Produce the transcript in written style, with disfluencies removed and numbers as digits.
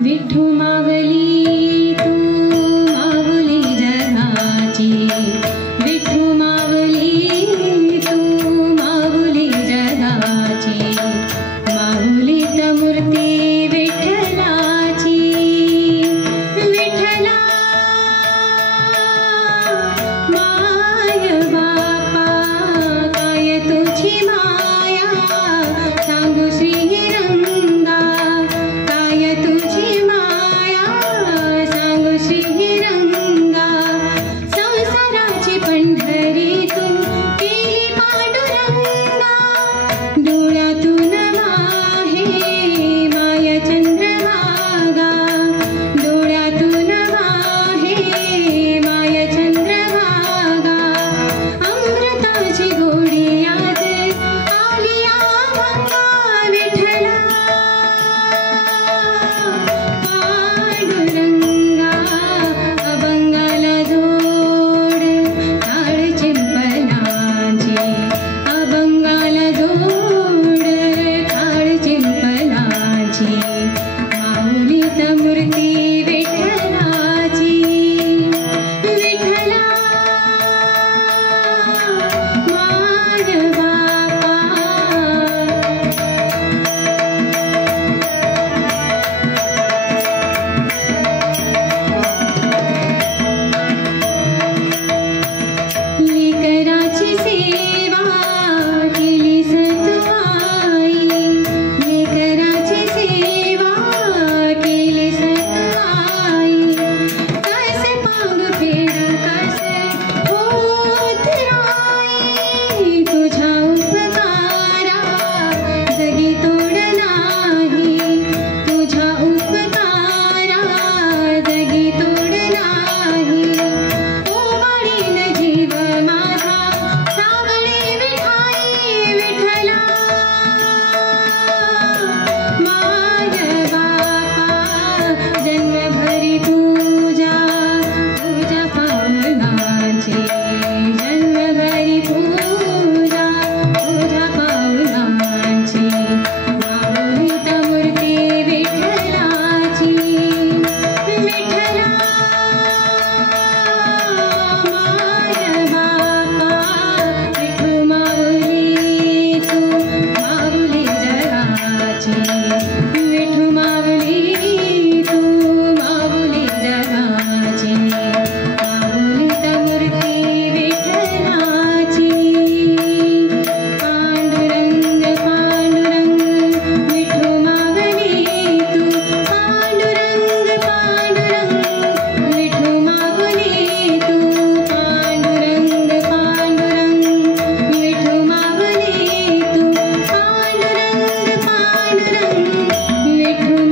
विठू मावली तू माऊली जगाची, विठू मावली तू माऊली जगाची, माऊलीत मूर्ती विठ्ठलाची, विठ्ठला माय बापा काय तुझी माया, सांगू श्रीरंगा काय तुझी माया, सांगू श्रीरंगा, संसाराची पंढरी तू केली पांडुरंगा, डोळ्यातून वाहे माय चंद्रभागा, डोळ्यातून वाहे माय चंद्रभागा, अमृताची गोडी आज आली अभंगा, विठ्ठला पांडुरंगा, अभंगाला जोड टाळ चिंपलाची, अभंगाला जोड टाळ चिंपलाची, माऊलीत मूर्ती विठ्ठलाची, विठ्ठला माय बापा लेकराची सेवा केली सतवाई, लेकराची सेवा केली सतवाई, कसे पांग फेडू कसे होत राई, तुझ्या उपकारा जगी तोड नाही, तुझ्या उपकारा जगी तोड नाही, ओवाळीन जीव माझा सावळे विठाई, विठ्ठला माय बापा, जन्मभरी पूजा तुझ्या पावलांची, जन्मभरी पूजा तुझ्या पावलांची, माऊलीत मूर्ती विठ्ठलाची, विठ्ठला माय बापा, विठू माऊली तू माऊली जगाची, विठू माऊली तू माऊली जगाची, माऊलीत मूर्ती विठ्ठलाची, पांडुरंग पांडुरंग विठू माऊली तू, पांडुरंग पांडुरंग विठू माऊली तू, पांडुरंग पांडुरंग विठू माऊली तू, पांडुरंग पांडुरंग विठू